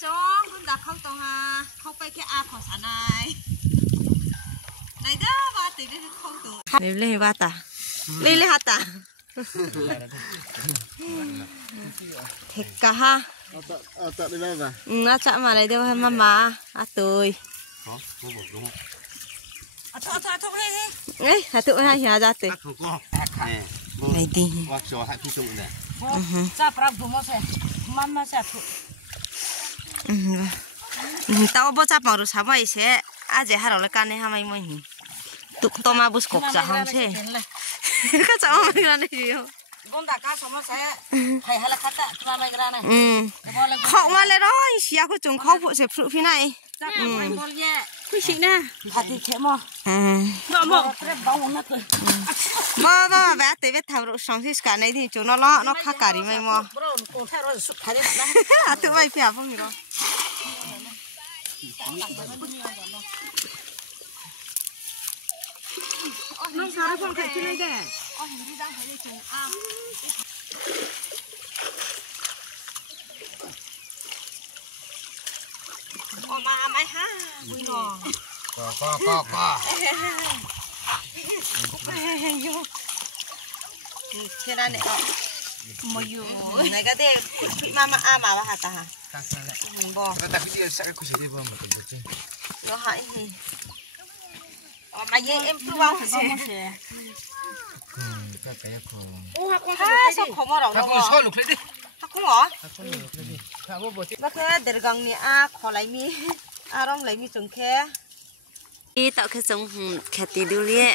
chong cũng đặt không tông ha không phải cái a của sản này đó ba tỷ đi không tụ lên ba ta lên hạt ta thịt cả ha Ở đây đâu cả nó chạm mà này đâu hay mama tôi ấy hạt tụ hay nhà ra tị này đi tao bớt chắp vào rồi sao vậy sẽ ai dễ hàng là can này ham mày mày tụ to mà bớt cột chả không chứ cái cháu mày ra này gì không khó mà lấy đó xia có chúng khó phụ sẽ phụ phi này quý chị nè mà vẽ tới vẽ thầu rồi xong thì cả này thì chúng nó khác cả đi mày mà tụi mày phải không gì đâu nó sao không thể này đấy mà mày ha vui nọ có thế này này mà yêu này cái đấy mama mà hả ta hả bò nó hại gì mà vậy em cứ vào phải xem sao không ở đâu đâu không hả bác cái để gần nè khó lấy mi rong lấy mi trồng khe đi tạo cái trồng khe tí đu lia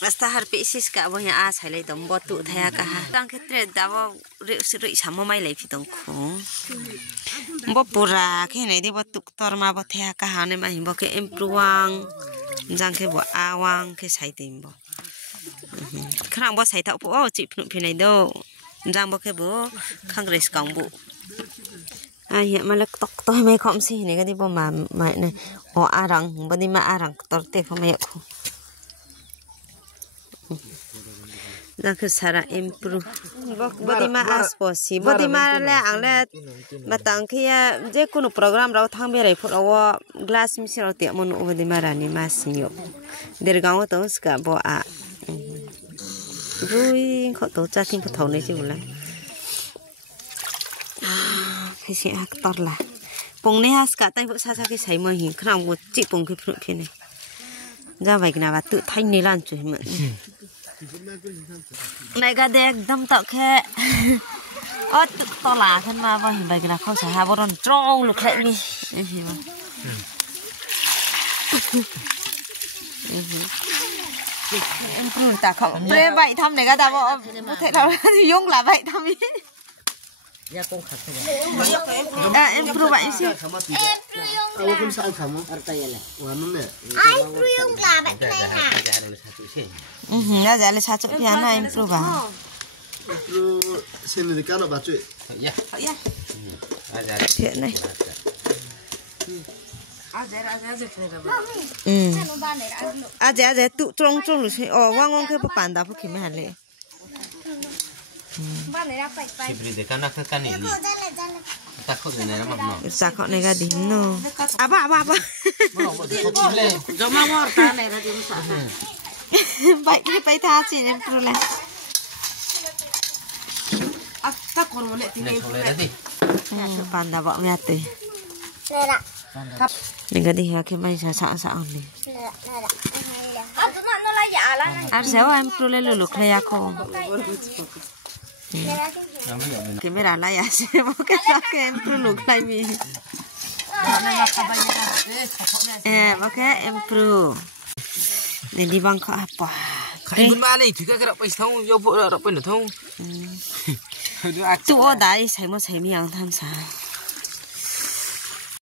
rasta har pieces cả bao nhiêu sai lấy đồng bò tụ thay cả đang cái trade đào rưỡi sắm mai lấy phi đồng khung bò pura cái này đi bò tụ tor mà bò thay cả này mà hình bò cái empruang giang cái bò awang cái sai tìm bò khang bò sai thạo bò chị phi này đâu giang bò cái bò Congress còng bộ hiện mà là tóc tôi mấy không xí này cái đi bò mà này họ arang bò đi mà arang tor te không mấy không đang cứ sara improve body ma asposi body ma là ang là mà tăng kia जे कोनो program राव थांग बेराय फोराव glass machine Rao ते मन body ma rani ma sinyo dergaw to ska bo a rui kho to cha tin thau này chứ là cái gì actor là pong ne has ka tai bo sa sa cái sai ma hi khang bo chi pong cái phru phe này ra vậy nào tự thanh này lan chuyện mà này cái đấy đâm tạo khe to là thân mà vậy vậy là không phải hai bọn trâu được lại đi em cứ ta không để vậy thăm này cái ta bỏ thế nào dùng là vậy thăm đi em cứ vậy xí cũng sao không ở đây là ai pruyung là bạn này hả ra giá là sao chụp piano em pruyung vào xin được cái nào bà chuyện chuyện này à tụ trong rồi xem vang vang cái bàn đạp cái mấy hạt lệ sao họ này ra đến nó ba vậy tha chỉ em pro lên ta còn một lệ tí bàn đạp vợ mẹ tê đừng có đi cái máy sợ này sao em pro lên lục này không cái mấy đàn này à xem cái em pro lục này mi em pro này đi băng khó apa khai bún ba này thì cái đọc bài thâu vô vợ đọc bài nữa thâu tụi ở đấy sai mà sai miếng tham sao